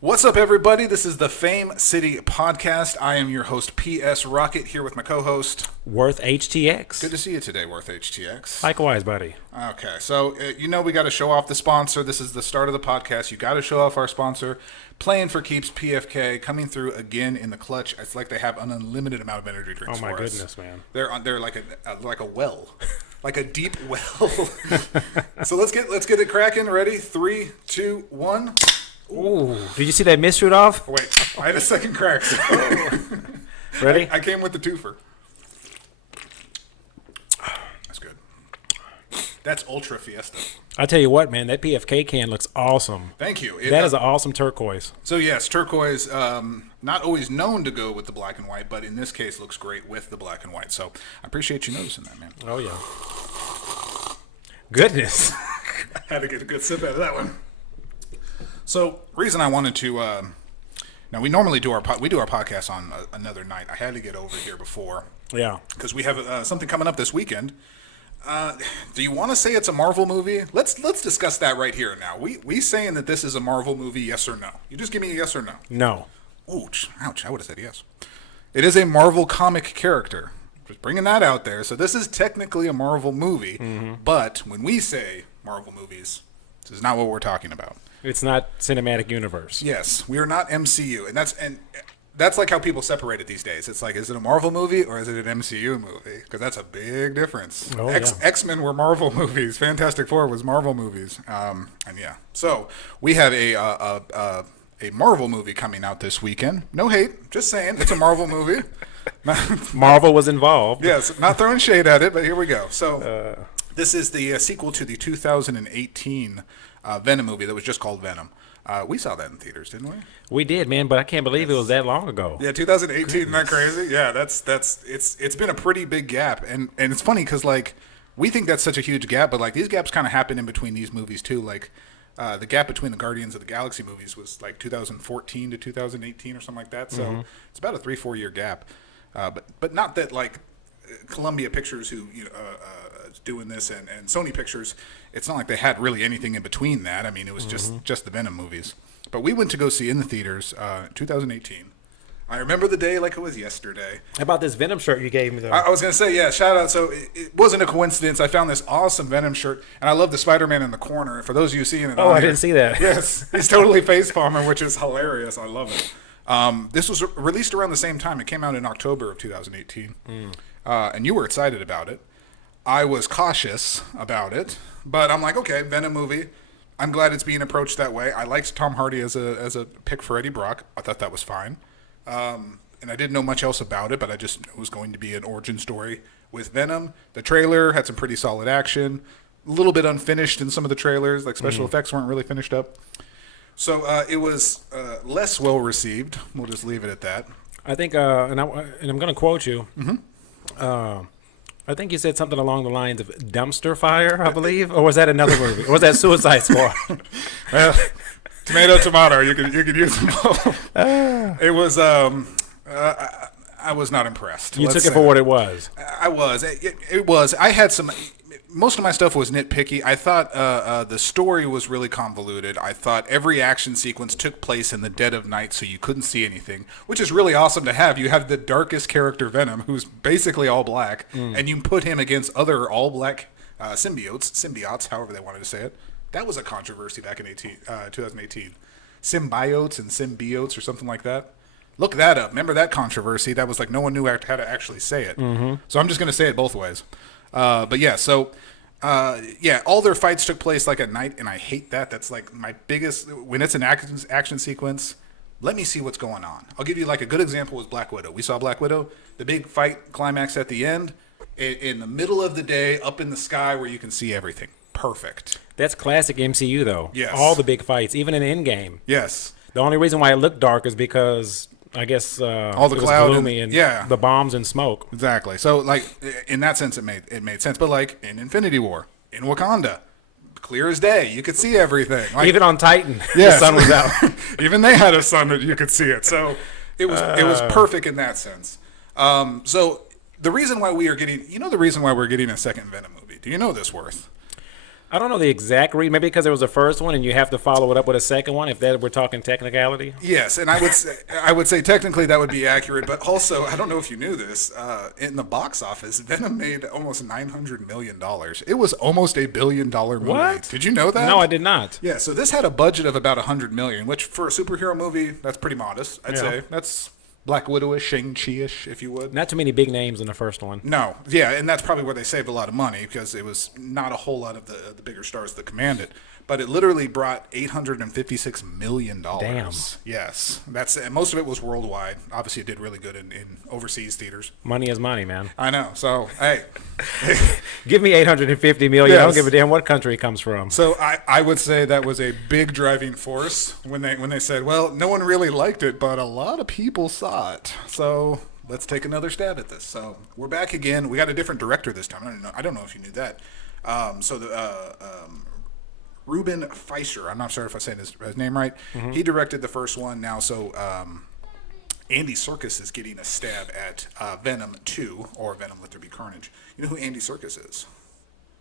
What's up, everybody? This is the Fame City Podcast. I am your host, P.S. Rocket, here with my co-host, Worth HTX. Good to see you today, Worth HTX. Likewise, buddy. Okay, so we got to show off the sponsor. This is the start of the podcast. You got to show off our sponsor. Playing for keeps, PFK, coming through again in the clutch. It's like they have an unlimited amount of energy drinks. Oh my for us. goodness, man! They're like a well, like a deep well. So let's get it cracking. Ready? 3, 2, 1. Ooh, did you see that miss shoot off? Wait, I had a second crack. So Ready? I came with the twofer. That's good. That's Ultra Fiesta. I tell you what, man, that PFK can looks awesome. Thank you. That is an awesome turquoise. So yes, turquoise, not always known to go with the black and white, but in this case looks great with the black and white. So I appreciate you noticing that, man. Oh, yeah. Goodness. I had to get a good sip out of that one. So, reason I wanted to, now we normally do our podcast on another night. I had to get over here before. Yeah. Because we have something coming up this weekend. Do you want to say it's a Marvel movie? Let's discuss that right here now. We saying that this is a Marvel movie, yes or no? You just give me a yes or no. No. Ouch, I would have said yes. It is a Marvel comic character. Just bringing that out there. So this is technically a Marvel movie, but when we say Marvel movies, this is not what we're talking about. It's not cinematic universe. Yes, we are not MCU, and that's like how people separate it these days. It's like, is it a Marvel movie or is it an MCU movie? Because that's a big difference. Oh, yeah. X-Men were Marvel movies. Fantastic Four was Marvel movies. And yeah, so we have a Marvel movie coming out this weekend. No hate, just saying it's a Marvel movie. Marvel was involved. Yes, not throwing shade at it, but here we go. So this is the sequel to the 2018 Venom movie that was just called Venom. We saw that in theaters, didn't we? We did, man, but I can't believe it was that long ago. Yeah, 2018. Isn't that crazy? Yeah, it's been a pretty big gap, and it's funny because like we think that's such a huge gap, but like these gaps kind of happen in between these movies too. Like the gap between the Guardians of the Galaxy movies was like 2014 to 2018 or something like that. So it's about a 3-4 year gap. But not that like Columbia Pictures, who is doing this, and Sony Pictures, it's not like they had really anything in between that. I mean, it was just the Venom movies. But we went to go see in the theaters 2018. I remember the day like it was yesterday. How about this Venom shirt you gave me, though? I was going to say, yeah, shout out. So it wasn't a coincidence. I found this awesome Venom shirt, and I love the Spider-Man in the corner. For those of you seeing it, I didn't see that. Yes, he's totally face palming, which is hilarious. I love it. This was released around the same time. It came out in October of 2018, and you were excited about it. I was cautious about it, but I'm like, okay, Venom movie. I'm glad it's being approached that way. I liked Tom Hardy as a pick for Eddie Brock. I thought that was fine. And I didn't know much else about it, but I just knew it was going to be an origin story with Venom. The trailer had some pretty solid action, a little bit unfinished in some of the trailers, like special effects weren't really finished up. So it was less well received. We'll just leave it at that. I think, and I'm going to quote you. I think you said something along the lines of dumpster fire, I believe, or was that another movie? Or was that Suicide Squad? Well, tomato. You can use them both. It was. I was not impressed. You took it for what it was. I was. It was. I had some. Most of my stuff was nitpicky. I thought the story was really convoluted. I thought every action sequence took place in the dead of night, so you couldn't see anything, which is really awesome to have. You have the darkest character, Venom, who's basically all black, and you put him against other all black symbiotes, however they wanted to say it. That was a controversy back in 2018. Symbiotes and symbiotes or something like that. Look that up. Remember that controversy? That was like no one knew how to actually say it. So I'm just going to say it both ways. But yeah, so all their fights took place like at night, and I hate that. That's like my biggest, when it's an action sequence, let me see what's going on. I'll give you like a good example was Black Widow. We saw Black Widow, the big fight climax at the end, in the middle of the day, up in the sky where you can see everything. Perfect. That's classic MCU, though. Yes. All the big fights, even in Endgame. Yes. The only reason why it looked dark is because I guess all the it was cloud gloomy and the bombs and smoke. Exactly. So like in that sense, it made sense. But like in Infinity War, in Wakanda, clear as day, you could see everything. Like, even on Titan, yes. The sun was out. Even they had a sun that you could see it. So it was perfect in that sense. So the reason why we're getting a second Venom movie. Do you know this, Worth? I don't know the exact read. Maybe because it was the first one and you have to follow it up with a second one. If that we're talking technicality. Yes, and I would say technically that would be accurate, but also I don't know if you knew this. In the box office, Venom made almost $900 million. It was almost $1 billion movie. What? Did you know that? No, I did not. Yeah, so this had a budget of about $100 million, which for a superhero movie, that's pretty modest. I'd say that's Black Widow-ish, Shang-Chi-ish, if you would. Not too many big names in the first one. No, yeah, and that's probably where they saved a lot of money because it was not a whole lot of the bigger stars that command it. But it literally brought $856 million. Damn. Yes, and most of it was worldwide. Obviously, it did really good in overseas theaters. Money is money, man. I know. So hey, give me 850 million. Yes. I don't give a damn what country it comes from. So I would say that was a big driving force when they said, well, no one really liked it, but a lot of people saw it. So let's take another stab at this. So we're back again. We got a different director this time. I don't know if you knew that. Ruben Fleischer, I'm not sure if I'm saying his name right. Mm-hmm. He directed the first one now. So Andy Serkis is getting a stab at Venom 2, or Venom Let There Be Carnage. You know who Andy Serkis is?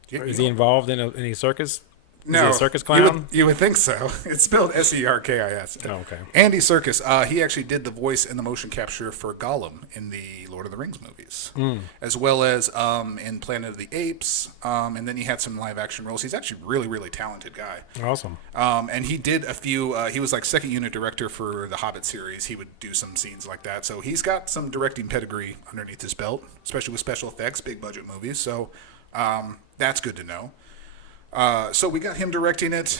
Is he involved in any circus? No, is he a circus clown? You would think so. It's spelled Serkis. Oh, okay. Andy Serkis, he actually did the voice and the motion capture for Gollum in the Lord of the Rings movies, as well as in Planet of the Apes, and then he had some live action roles. He's actually a really, really talented guy. Awesome. And he did a few, he was like second unit director for the Hobbit series. He would do some scenes like that. So he's got some directing pedigree underneath his belt, especially with special effects, big budget movies. So that's good to know. So we got him directing it.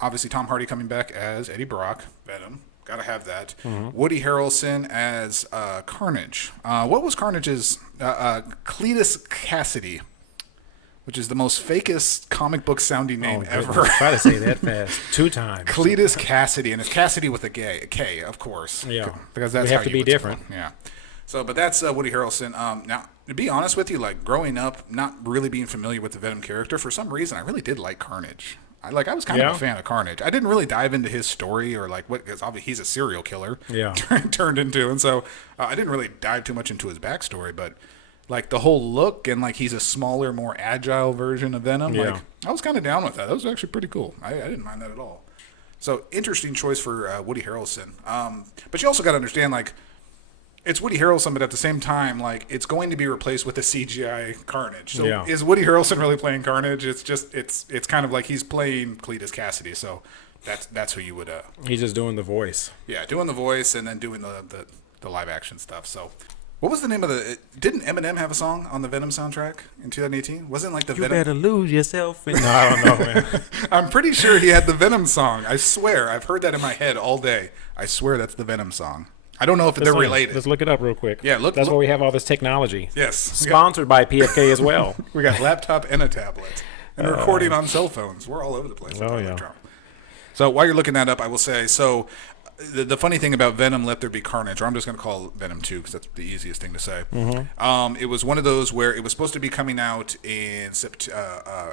Obviously, Tom Hardy coming back as Eddie Brock, Venom. Gotta have that. Mm-hmm. Woody Harrelson as Carnage. What was Carnage's? Cletus Cassidy, which is the most fakest comic book sounding name ever. Try to say that fast 2 times. Cletus Cassidy, and it's Cassidy with a K, of course. Yeah, because that's we have to be different. Yeah. So, but that's Woody Harrelson. Now, to be honest with you, like growing up, not really being familiar with the Venom character, for some reason, I really did like Carnage. I was kind of a fan of Carnage. I didn't really dive into his story or like what, because obviously he's a serial killer. Yeah. Turned into, and so I didn't really dive too much into his backstory, but like the whole look and like he's a smaller, more agile version of Venom. Yeah. Like I was kind of down with that. That was actually pretty cool. I didn't mind that at all. So interesting choice for Woody Harrelson. But you also got to understand like. It's Woody Harrelson, but at the same time, like it's going to be replaced with a CGI Carnage. So is Woody Harrelson really playing Carnage? It's just it's kind of like he's playing Cletus Cassidy. So that's who you would. He's just doing the voice. Yeah, doing the voice and then doing the live action stuff. So what was the name of the? Didn't Eminem have a song on the Venom soundtrack in 2018? Wasn't like the you Venom? You better lose yourself. No, I don't know, man. I'm pretty sure he had the Venom song. I swear, I've heard that in my head all day. I swear that's the Venom song. I don't know if they're related. Let's look it up real quick. Yeah, That's why we have all this technology. Yes. Sponsored by PFK as well. We got laptop and a tablet. And recording on cell phones. We're all over the place. Oh, yeah. So while you're looking that up, I will say, so the funny thing about Venom Let There Be Carnage, or I'm just going to call it Venom 2 because that's the easiest thing to say. Mm-hmm. It was one of those where it was supposed to be coming out in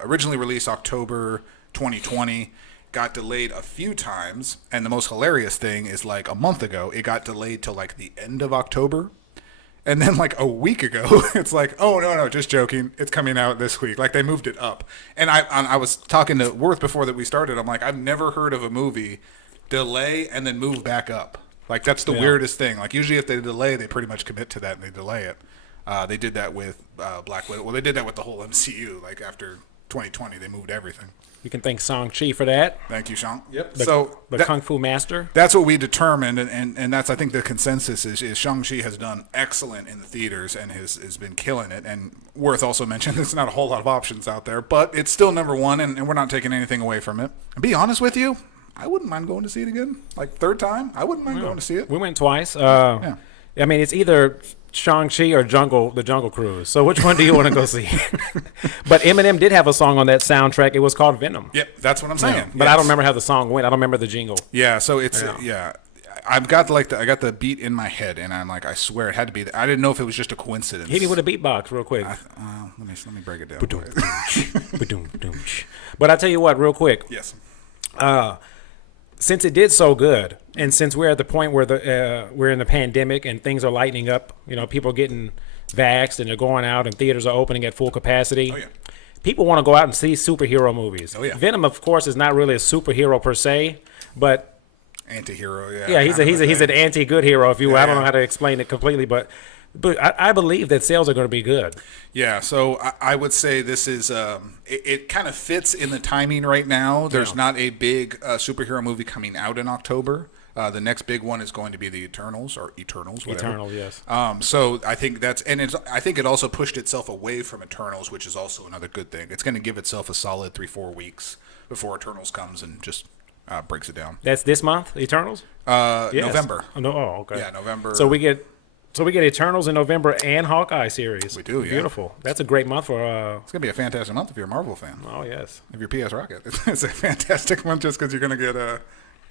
originally released October 2020. Got delayed a few times, and the most hilarious thing is like a month ago it got delayed till like the end of October, and then like a week ago it's like, oh no, just joking, it's coming out this week. Like they moved it up. And I was talking to Worth before that we started. I'm like, I've never heard of a movie delay and then move back up. Like that's the weirdest thing. Like usually if they delay, they pretty much commit to that and they delay it. They did that with Black Widow. Well, they did that with the whole MCU. Like after 2020 they moved everything. You can thank Shang-Chi for that. Thank you, Shang. Yep. The Kung Fu Master. That's what we determined, and that's, I think, the consensus is Shang-Chi has done excellent in the theaters and has been killing it. And Worth also mentioned there's not a whole lot of options out there, but it's still number one, and we're not taking anything away from it. And be honest with you, I wouldn't mind going to see it again. Like, third time, I wouldn't mind going to see it. We went twice. I mean, it's either Shang-Chi or the Jungle Cruise. So which one do you want to go see? But Eminem did have a song on that soundtrack. It was called Venom. Yep, that's what I'm saying. Yeah. But I don't remember how the song went. I don't remember the jingle. Yeah, so it's I've got I got the beat in my head, and I'm like, I swear it had to be. I didn't know if it was just a coincidence. Hit me with a beatbox real quick. Let me break it down. But I tell you what, real quick. Yes. Since it did so good, and since we're at the point where we're in the pandemic and things are lightening up, people are getting vaxxed and they're going out and theaters are opening at full capacity. Oh, yeah. people want to go out and see superhero movies. Oh, yeah. Venom, of course, is not really a superhero per se, but Anti-hero, yeah. yeah, he's an anti-good hero, if you will. Yeah, I don't know how to explain it completely, but I believe that sales are going to be good. Yeah, so I would say this is it kind of fits in the timing right now. There's not a big superhero movie coming out in October. The next big one is going to be the Eternals, whatever. Eternals, yes. So I think I think it also pushed itself away from Eternals, which is also another good thing. It's going to give itself a solid 3-4 weeks before Eternals comes and just breaks it down. That's this month, Eternals? Yes. November. Okay. Yeah, November. So we get Eternals in November and Hawkeye series. We do, yeah. Beautiful. That's a great month for. It's gonna be a fantastic month if you're a Marvel fan. Oh yes. If you're PS Rocket, it's a fantastic month just because you're gonna get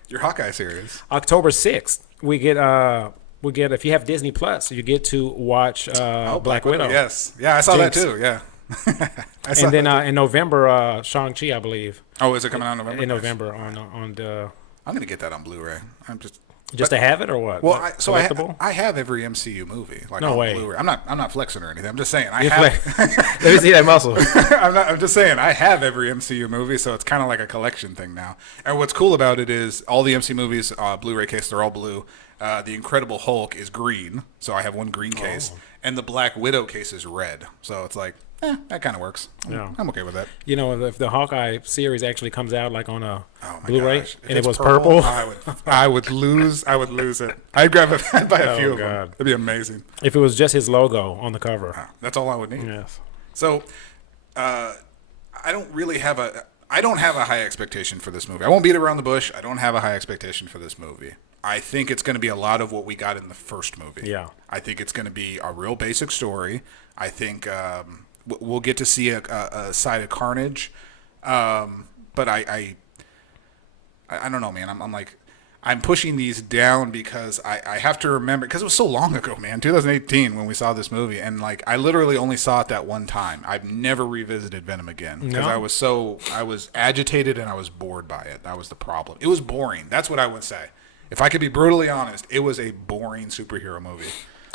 your Hawkeye series. October 6th, we get if you have Disney Plus, you get to watch Black Widow. Yes, yeah, I saw that too. Yeah. And then in November, Shang-Chi, I believe. Oh, is it coming out in November? In November on the. I'm gonna get that on Blu-ray. To have it or what? Well, I have every MCU movie. Like, no on way. Blu-ray. I'm not flexing or anything. I'm just saying I have. Let me see that muscle. I'm just saying I have every MCU movie, so it's kind of like a collection thing now. And what's cool about it is all the MCU movies, Blu-ray case, they're all blue. The Incredible Hulk is green, so I have one green case, and the Black Widow case is red. So it's like, that kind of works. I'm okay with that. You know, if the Hawkeye series actually comes out like on a Blu-ray and it was purple, I would lose it. I'd grab it. I'd buy a few of them. It'd be amazing. If it was just his logo on the cover, that's all I would need. Yes. So, I don't have a high expectation for this movie. I won't beat around the bush. I don't have a high expectation for this movie. I think it's going to be a lot of what we got in the first movie. Yeah. I think it's going to be a real basic story. I think we'll get to see a side of Carnage. But I don't know, man. I'm pushing these down because I have to remember, because it was so long ago, man, 2018 when we saw this movie, and like I literally only saw it that one time. I've never revisited Venom again because I was agitated and I was bored by it. That was the problem. It was boring. That's what I would say. If I could be brutally honest, it was a boring superhero movie.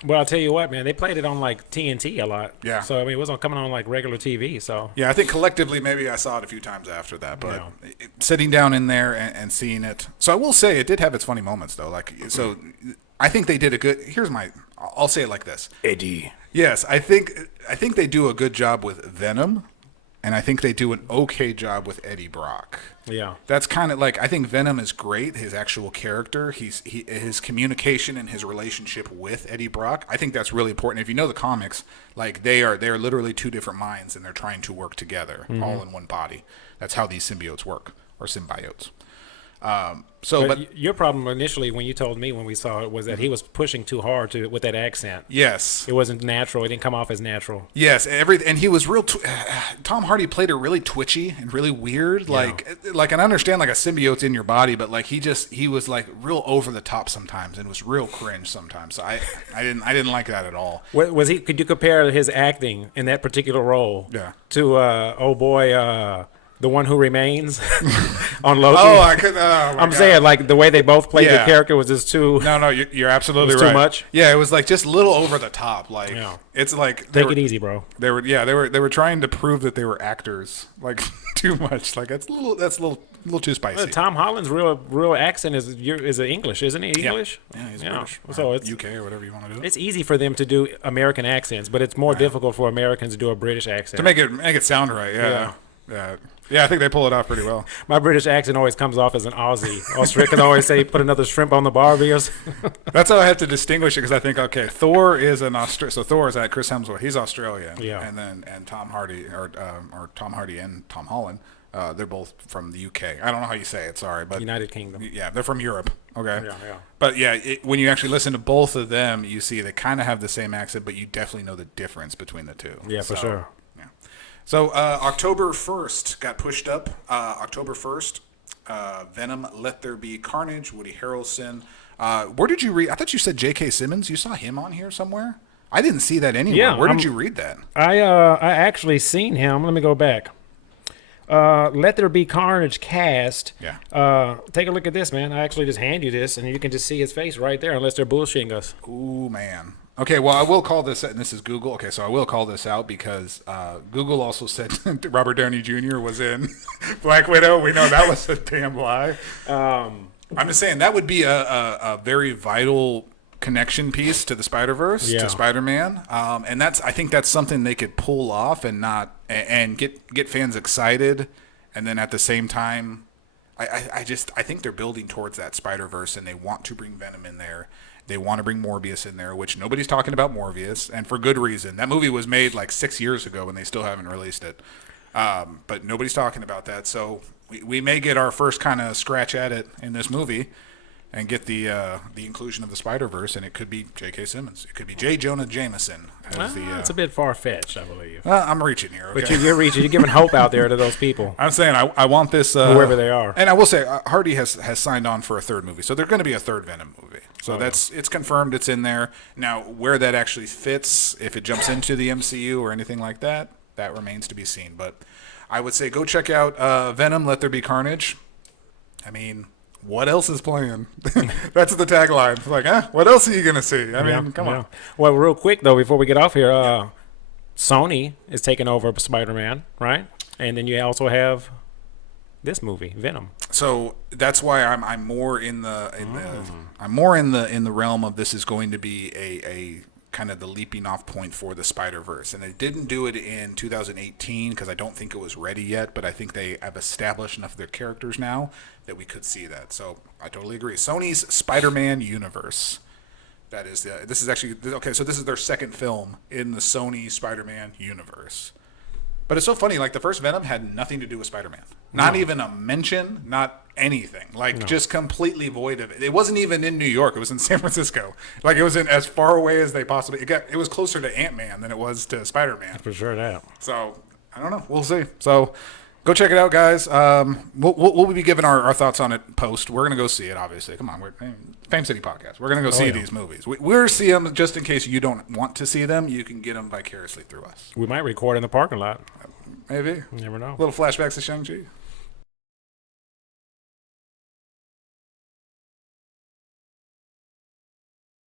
Well, I'll tell you what, man. They played it on like TNT a lot. Yeah. So I mean, it wasn't coming on like regular TV. So yeah, I think collectively maybe I saw it a few times after that, but sitting down in there and seeing it. So I will say it did have its funny moments though. Like, so I think they did a good. I'll say it like this. Eddie. Yes, I think they do a good job with Venom, and I think they do an okay job with Eddie Brock. Yeah, that's kind of like, I think Venom is great. His actual character, his communication and his relationship with Eddie Brock. I think that's really important. If you know the comics, like they are literally two different minds, and they're trying to work together, all in one body. That's how these symbiotes work, or symbiotes. But your problem initially when you told me when we saw it was that he was pushing too hard with that accent. Yes, it wasn't natural. It didn't come off as natural. Yes, and he was real. Tom Hardy played it really twitchy and really weird. Like I understand like a symbiote's in your body, but like he was like real over the top sometimes and was real cringe sometimes. So I didn't like that at all. Was he? Could you compare his acting in that particular role? To the one who remains on Loki. I'm saying like the way they both played the character was just too. No, you're absolutely right. Too much. Yeah, it was like just a little over the top. Like it's like take it easy, bro. They were trying to prove that they were actors like too much. Like that's a little too spicy. Tom Holland's real accent is English, isn't he? English. Yeah, he's British. So it's UK or whatever you want to do. It's easy for them to do American accents, but it's more difficult for Americans to do a British accent to make it sound right. Yeah, I think they pull it off pretty well. My British accent always comes off as an Aussie. Australians always say, put another shrimp on the barbie. That's how I have to distinguish it, because I think, okay, Thor is an Australian. So Thor is that Chris Hemsworth. He's Australian. Yeah. And Tom Hardy, or Tom Hardy and Tom Holland, they're both from the UK. I don't know how you say it, sorry. But United Kingdom. Yeah, they're from Europe. Okay. Yeah. But yeah, when you actually listen to both of them, you see they kind of have the same accent, but you definitely know the difference between the two. Yeah, for sure. So October 1st got pushed up. October 1st, Venom, Let There Be Carnage, Woody Harrelson. Where did you read? I thought you said J.K. Simmons. You saw him on here somewhere? I didn't see that anywhere. Yeah, where did you read that? I actually seen him. Let me go back. Let There Be Carnage cast. Yeah. Take a look at this, man. I actually just hand you this, and you can just see his face right there, unless they're bullshitting us. Ooh, man. Okay, well, I will call this, and this is Google. Okay, so I will call this out because Google also said Robert Downey Jr. was in Black Widow. We know that was a damn lie. I'm just saying that would be a very vital connection piece to the Spider-Verse, to Spider-Man, and I think that's something they could pull off and get fans excited, and then at the same time, I think they're building towards that Spider-Verse, and they want to bring Venom in there. They want to bring Morbius in there, which nobody's talking about Morbius, and for good reason. That movie was made like 6 years ago, and they still haven't released it. But nobody's talking about that, so we may get our first kind of scratch at it in this movie, and get the inclusion of the Spider-Verse, and it could be J.K. Simmons. It could be J. Jonah Jameson. It's a bit far-fetched, I believe. I'm reaching here, okay? But you're reaching. You're giving hope out there to those people. I'm saying I want this... whoever they are. And I will say, Hardy has signed on for a third movie, so there's going to be a third Venom movie. So it's confirmed, it's in there. Now, where that actually fits, if it jumps into the MCU or anything like that, that remains to be seen. But I would say go check out Venom, Let There Be Carnage. I mean... what else is playing? That's the tagline. It's like, what else are you going to see? I mean, come on. Well, real quick, though, before we get off here, Sony is taking over Spider-Man, right? And then you also have this movie, Venom. So that's why I'm more in the realm of this is going to be a kind of the leaping off point for the Spider-Verse. And they didn't do it in 2018 because I don't think it was ready yet, but I think they have established enough of their characters now that we could see that. So I totally agree. Sony's Spider-Man universe. This is their second film in the Sony Spider-Man universe. But it's so funny, like the first Venom had nothing to do with Spider-Man. Not even a mention, not anything. Just completely void of it. It wasn't even in New York. It was in San Francisco. Like it was in as far away as they possibly... It was closer to Ant-Man than it was to Spider-Man. For sure, that. So, I don't know. We'll see. So, go check it out, guys. We'll be giving our thoughts on it post. We're going to go see it, obviously. Come on. We're Fame City Podcast. We're going to go see these movies. We'll see them just in case you don't want to see them. You can get them vicariously through us. We might record in the parking lot. Maybe. You never know. Little flashbacks to Shang-Chi.